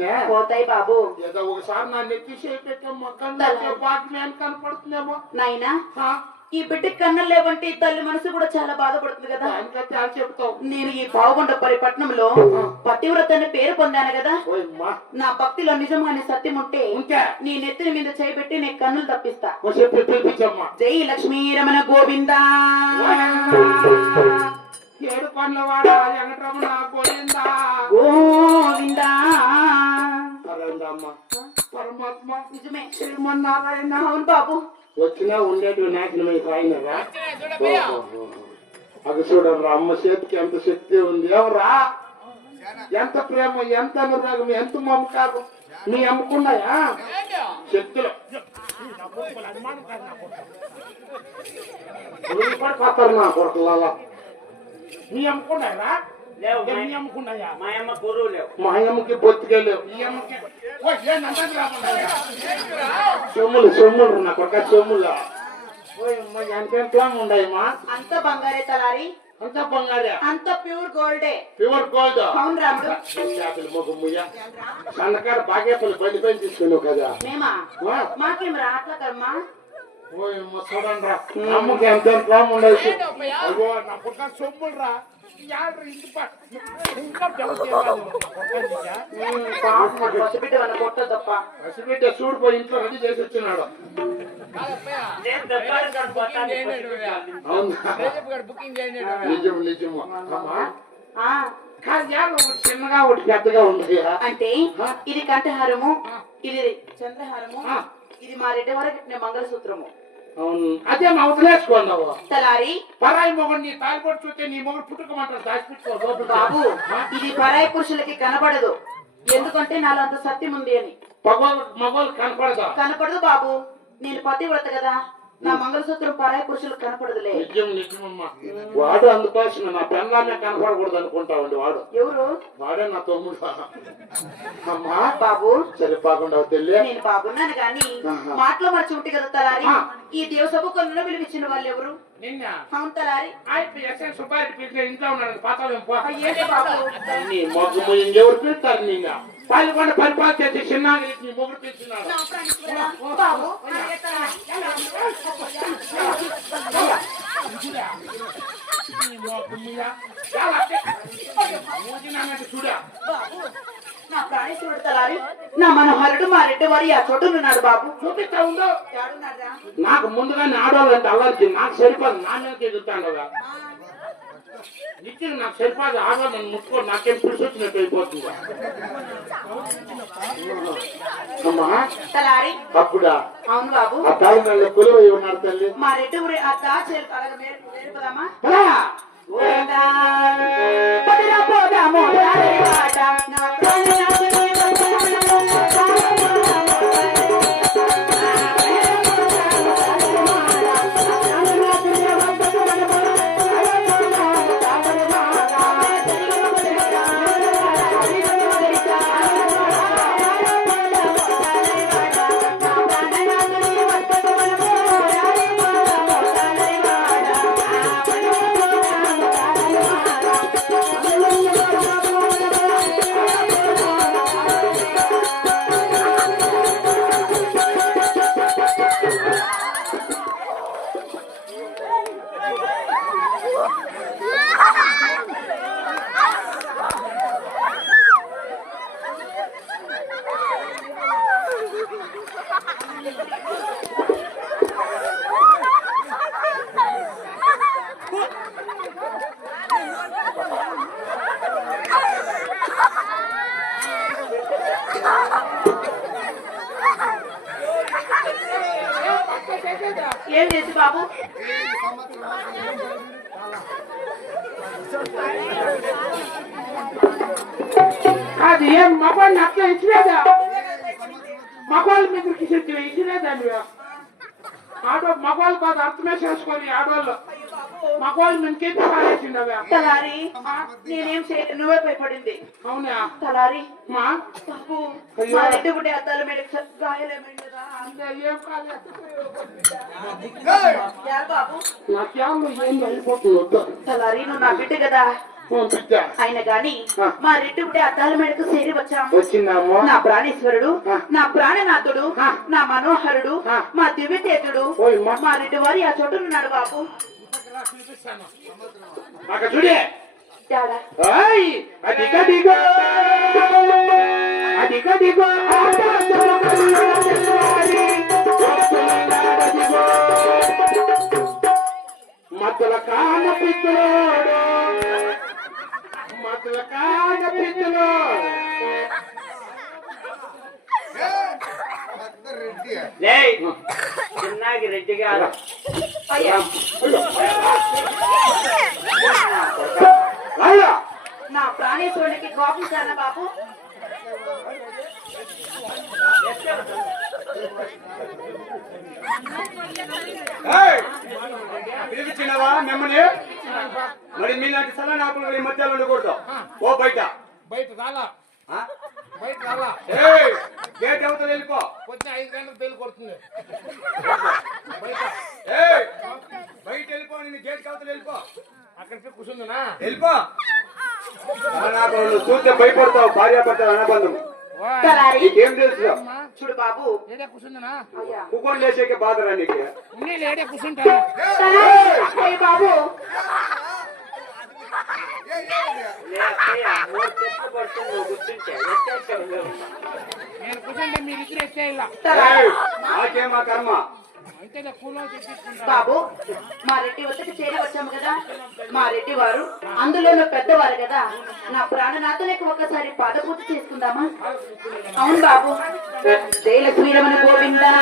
పోతుందా? పోతాయి బాబు. ఏదో ఒకసారి నా నెత్తి చేయి పెట్టమ్మా, కన్ను బాగా కనపడుతుందేమో. నాయనా ఈ బిడ్డకి కన్నులు లేవంటే ఈ తల్లి మనసు కూడా చాలా బాధపడుతుంది కదా. చెప్తావు. నేను ఈ పావుగొండపల్లి పట్టణంలో పతివ్రత అనే పేరు పొందాను కదా. నా భక్తిలో నిజంగానే సత్యం ఉంటే నీ నెత్తిని మీద చేయబెట్టి నీ కన్నులు తప్పిస్తా. జై లక్ష్మీ రమణ గోవిందా. ఏడు పండ్ల వాడ వెంకటరమణ గోవిందా గోవిందా. పరమాత్మ నిజమే. శ్రీమన్నారాయణ. అవును బాబు. వచ్చినా ఉండేటివి నాశనమై కాయినరా. అది చూడరా, అమ్మ చేతికి ఎంత శక్తి ఉంది. ఎవరా ఎంత ప్రేమ, ఎంత అనురాగం, ఎంత మమకారం నీ అమ్ముకున్నాయా శక్తులు. పడతారు నా కొరకలాలా. నీ అమ్ముకున్నాయా? మా అమ్మకి బొత్తిగా లేవు. ఈ అమ్మకి సొమ్ములు నా కొరక సొమ్ములు ఉండయమ్మా. అంత బంగారే తలారి. అంత బంగారే, అంత ప్యూర్ గోల్డే. Pure gold. అవును రాముడు. సన్నకాడ బాగేపల్లి బండి పైన తీసుకున్నావు కదా. మేమా మాకేం రాట్ల కమ్మా. చూడండి రా, అమ్మకి ఎంత ప్రేమ ఉండదు. అయ్యో నా కొరక సొమ్ములు రా. పసిబిడ్డ చూడిపోయి ఇంట్లో రెడీ చేసి వచ్చినాడు. నిజం నిజము. చిన్నగా ఒకటి పెద్దగా ఉంది అంటే ఇది కంఠహారము, ఇది చంద్రహారము, ఇది మా రెడ్డి వరకు మంగళసూత్రము. అదే మా వదిలేసుకున్నావు. తలారి పరాయి మొగుడు నీ తాలిపొట్టు చూస్తే నీ మొగుడు పుట్టుకోమంటారు. దాచిపెట్టుకో బాబు. ఇది పరాయి పురుషులకి కనపడదు, ఎందుకంటే నాలో అంత సత్యం ఉంది అని. మగవాళ్ళు కనపడదు బాబు. నేను పతివ్రత కదా, నా మంగళసూత్రం పరాయి పురుషులకు కనపడదులే. నిజమమ్మా. వాడు అందుకోసం నా పెళ్ళాన్నే కనపడకూడదు అనుకుంటావండి. వాడు ఎవరు? వాడే నా తమ్ముడు. అమ్మా బాబు సరిపోకుండా తెలి. నేను బాగున్నాను కానీ మాటలో మర్చి ఉంటే కదా తలారి. ఈ దేవసభ కొలను పిలిపించిన వాళ్ళు ఎవరు? నిన్న. అవును తలారి. సుబ్బారెడ్డి పిలిచిన ఇంట్లో ఉన్నాడు. పాతాళం బాబు ఇంకెవరు పిలుస్తారు? నిన్న పాల్గొండ పరిపాలన చేసి చిన్న నీ మొగుడు పిలిచినాడు. నా ప్రాణేశ్వరుడు తలారి, నా మనోహరుడు మా రెడ్డి వారి ఆ చోటున్నాడు బాబు. చూపిస్తా ఉందో. నాకు ముందుగా ఆడవాళ్ళు అంటే అల్లరికి నాకు సరిపోదు. నా మీద ఎదుగుతాను నిత్యం నాకు సరిపోదు. ఆడవాళ్ళు నన్ను ముట్టుకో, నాకేం పిలిచి వచ్చినట్టు అయిపోతుంది. అమ్మా అప్పుడా? అవును బాబు. ఆ తాళం కొలువై ఉన్నారు తల్లి. మా రెడ్డి ఊరి అత్త చేరుకోదామా? ఏం చేసి బాబు? అది ఏం మగవాళ్ళని అట్లా ఇచ్చిలేదా? మగవాళ్ళ మీదకి ఇచ్చిలేదా? ఆడో మగవాళ్ళు కాదు, అర్థమే చేసుకొని ఆడవాళ్ళు మగవాళ్ళు మీదకి పారేసిండవా? తలారి నేనేం చేయలేదు, నువ్వే భయపడింది. అవునా తలారి మా బాబు మా రెడ్డి గుడ్డి అద్దాల మీద గాయలేమైందా? ఏం కాలేదు బాబు నాకేమో ఏం అయిపోతుంది. తలారి నువ్వు నా బిడ్డ కదా, పిచ్చా ఆయన గాని మా రెడ్డి ఒకటి అద్దాల మేడకు చేరి వచ్చాము. వచ్చిందాము. నా ప్రాణేశ్వరుడు, నా ప్రాణనాథుడు, నా మనోహరుడు, మా దివ్యతేజుడు మా రెడ్డి వారి ఆ చోటునున్నాడు బాబు. అక్కడ చూడే తేడా. అదిగదిగో అదిగదిగో మతుల కాన పిత్తులోడు మతుల కాన పిత్తులోడు చిన్నాకి రెడ్డిగా అయ్యా అయ్యా నా ప్రాణేశ్వరునికి కోపం చాలా బాబు. పిలిపించినవా మిమ్మల్ని? మరి మీలాంటి సలహా ఆకులు ఈ మధ్యలో ఉండకూడదు. ఓ బయట బయట రాలా ఆ? బయట రాలా ఏయ్, గేట్ అవతల వెళ్ళిపో. వచ్చి 5 గంటలకు పెళ్లి కొడుతుంది బయట ఏయ్, బయట వెళ్ళిపో. నేను గేట్ అవతల వెళ్ళిపో. అక్కడికి కూర్చుందనా వెళ్ళిపో. నాకు నువ్వు చూస్తే భయపడతావు. భార్యాభర్తలు అనబంధం తలారి. నీకేం తెలుసు? చూడు బాబు. ఏడే కూర్చుందనా అయ్యా కుక్కని లేచాక బాధరా నీకు? నేను ఏడే కూర్చుంటాను తలారి. అయ్య బాబు నేను కూర్చుంటే మీరిద్దరు ఎత్తేయాల తలారి. ఏయ్, నాకే మా కర్మ. అయితే కూలో తెచ్చుకుంటా బాబు మా రెడ్డి వద్దకు చేరి వచ్చాము కదా. మా రెడ్డి వారు అందులోనూ పెద్దవారు కదా. నా ప్రాణనాథునికి ఒకసారి పాదపూజ చేసుకుందామా? అవును బాబు. జయలక్ష్మీ రమణ గోవిందా.